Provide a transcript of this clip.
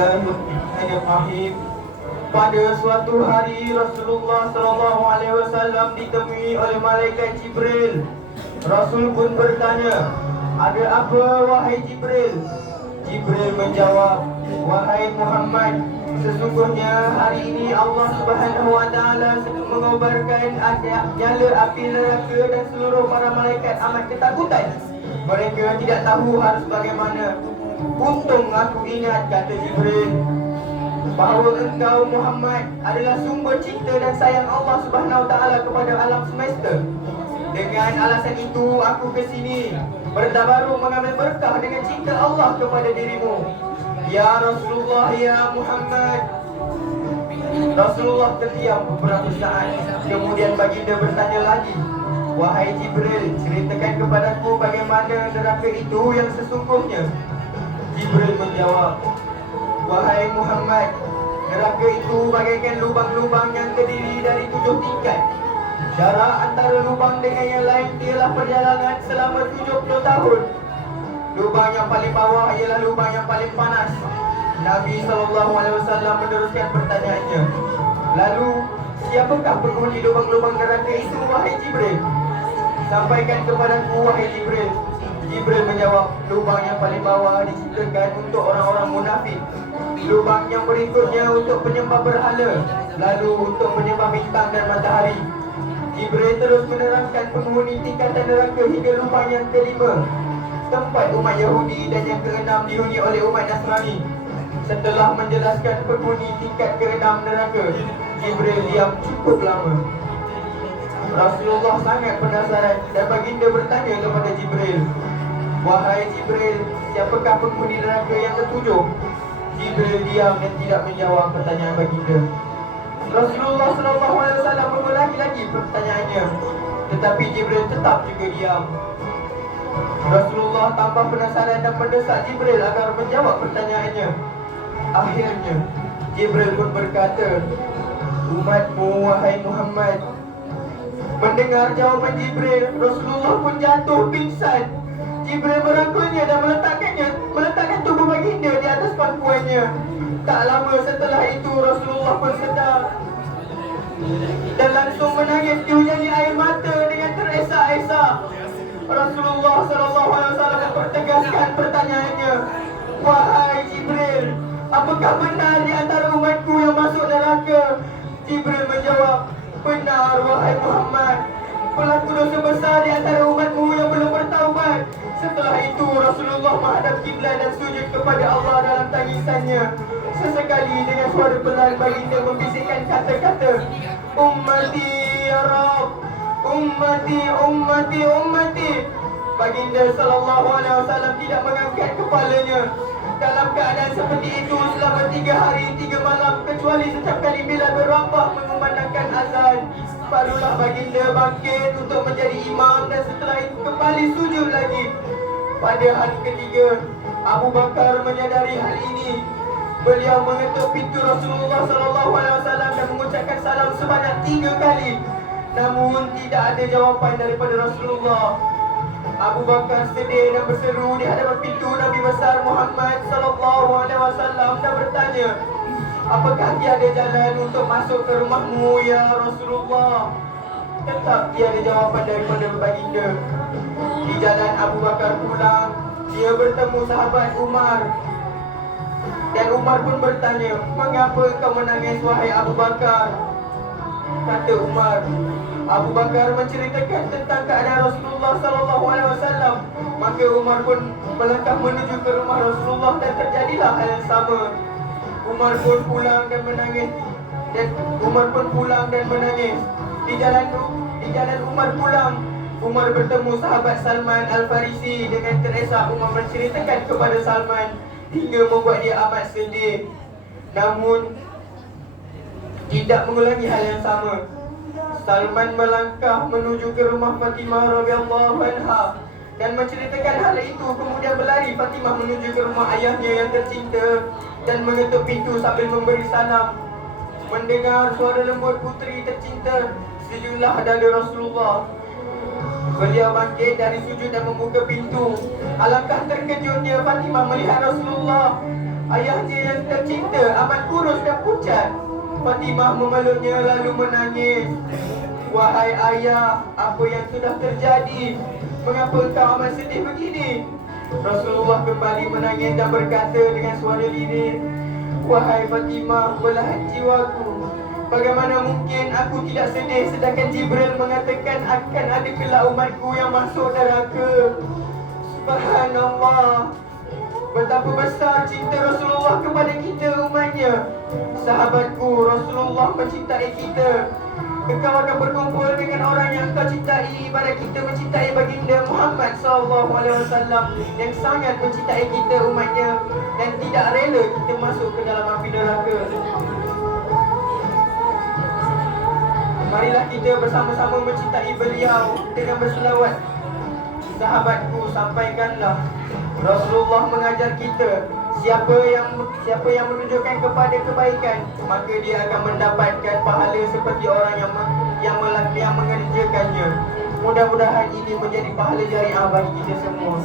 Bismillahirrahmanirrahim. Pada suatu hari Rasulullah SAW ditemui oleh malaikat Jibril. Rasul pun bertanya, "Ada apa wahai Jibril?" Jibril menjawab, "Wahai Muhammad, sesungguhnya hari ini Allah Subhanahu wa taala sedang mengobarkan nyala api neraka dan seluruh para malaikat amat ketakutan. Mereka tidak tahu harus bagaimana. Untung aku ingat," kata Jibril, "bahawa engkau Muhammad adalah sumber cinta dan sayang Allah Subhanahu wa taala kepada alam semesta. Dengan alasan itu aku ke sini bertabaruk mengambil berkah dengan cinta Allah kepada dirimu. Ya Rasulullah, ya Muhammad." Rasulullah terdiam beberapa saat. Kemudian baginda bertanya lagi, "Wahai Jibril, ceritakan kepadaku bagaimana neraka itu yang sesungguhnya." Jibril menjawab, "Wahai Muhammad, neraka itu bagaikan lubang-lubang yang terdiri dari 7 tingkat. Jarak antara lubang dengan yang lain ialah perjalanan selama 70 tahun. Lubang yang paling bawah ialah lubang yang paling panas." Nabi SAW meneruskan pertanyaannya, "Lalu, siapakah penghuni lubang-lubang neraka itu, wahai Jibril?" "Sampaikan kepadaku, wahai Jibril." Jibril menjawab, "Lubang yang paling bawah diciptakan untuk orang-orang munafik. Lubang yang berikutnya untuk penyembah berhala, lalu untuk penyembah bintang dan matahari." Jibril terus menerangkan penghuni tingkatan neraka hingga lubang yang kelima, tempat umat Yahudi, dan yang keenam dihuni oleh umat Nasrani. Setelah menjelaskan penghuni tingkat keenam neraka, Jibril diam cukup lama. Rasulullah sangat penasaran dan baginda bertanya kepada Jibril, "Wahai Jibril, siapakah penghuni neraka yang ketujuh?" Jibril diam dan tidak menjawab pertanyaan baginda. Rasulullah SAW mengulangi lagi pertanyaannya, tetapi Jibril tetap juga diam. Rasulullah tambah penasaran dan mendesak Jibril agar menjawab pertanyaannya. Akhirnya Jibril pun berkata, "Umatmu, wahai Muhammad." Mendengar jawaban Jibril, Rasulullah pun jatuh pingsan. Jibril merangkulnya dan meletakkan tubuh baginda di atas pangkuannya. Tak lama setelah itu Rasulullah pun sedar dan langsung menangis dihujani air mata dengan teresak-esak. Rasulullah SAW mempertegaskan pertanyaannya, "Wahai Jibril, apakah benar di antara umatku yang masuk neraka?" Jibril menjawab, "Benar, wahai Muhammad. Pelaku dosa besar di antara umatmu yang belum bertaubat." Setelah itu Rasulullah menghadap kiblat dan sujud kepada Allah dalam tangisannya. Sesekali dengan suara pelan baginda membisikkan kata-kata, "Ummati ya Rabb, ummati, ummati, ummati." Baginda SAW tidak mengangkat kepalanya. Dalam keadaan seperti itu selama 3 hari 3 malam, kecuali setiap kali Bilal berambah mengumandangkan azan, barulah baginda bangkit untuk menjadi imam dan setelah itu kembali sujud lagi. Pada hari ketiga, Abu Bakar menyadari hal ini. Beliau mengetuk pintu Rasulullah SAW dan mengucapkan salam sebanyak 3 kali. Namun tidak ada jawapan daripada Rasulullah. Abu Bakar sedih dan berseru di hadapan pintu Nabi besar Muhammad SAW dan bertanya, "Apakah tiada jalan untuk masuk ke rumahmu, ya Rasulullah?" Tetap tiada jawapan daripada baginda. Di jalan Abu Bakar pulang, dia bertemu sahabat Umar. Dan Umar pun bertanya, "Mengapa kau menangis, wahai Abu Bakar?" Kata Umar, Abu Bakar menceritakan tentang keadaan Rasulullah SAW. Maka Umar pun melangkah menuju ke rumah Rasulullah dan terjadilah hal yang sama. Umar pun pulang dan menangis. Di jalan Umar pulang, Umar bertemu sahabat Salman Al-Farisi. Dengan teresak Umar menceritakan kepada Salman hingga membuat dia amat sedih. Namun tidak mengulangi hal yang sama. Salman melangkah menuju ke rumah Fatimah radhiyallahu anha dan menceritakan hal itu. Kemudian berlari Fatimah menuju ke rumah ayahnya yang tercinta dan mengetuk pintu sambil memberi salam. Mendengar suara lembut puteri tercinta, sejumlah dari Rasulullah. Beliau bangkit dari sujud dan membuka pintu. Alangkah terkejutnya Fatimah melihat Rasulullah. ayahnya yang tercinta amat kurus dan pucat. Fatimah memeluknya lalu menangis. Wahai ayah, apa yang sudah terjadi? Mengapa engkau amat sedih begini? Rasulullah kembali menangis dan berkata dengan suara lirih, wahai Fatimah, belahan jiwaku, bagaimana mungkin aku tidak sedih sedangkan Jibril mengatakan akan ada kelak umatku yang masuk neraka. Subhanallah, betapa besar cinta Rasulullah kepada kita umatnya. Sahabatku, Rasulullah mencintai kita. Engkau akan berkumpul dengan orang yang kau cintai ibarat kita mencintai baginda Muhammad SAW yang sangat mencintai kita umatnya dan tidak rela kita masuk ke dalam api neraka. Marilah kita bersama-sama mencintai beliau dengan berselawat. Sahabatku, sampaikanlah, Rasulullah mengajar kita, siapa yang menunjukkan kepada kebaikan, maka dia akan mendapatkan pahala seperti orang yang mengerjakannya. Mudah-mudahan ini menjadi pahala jariah bagi kita semua.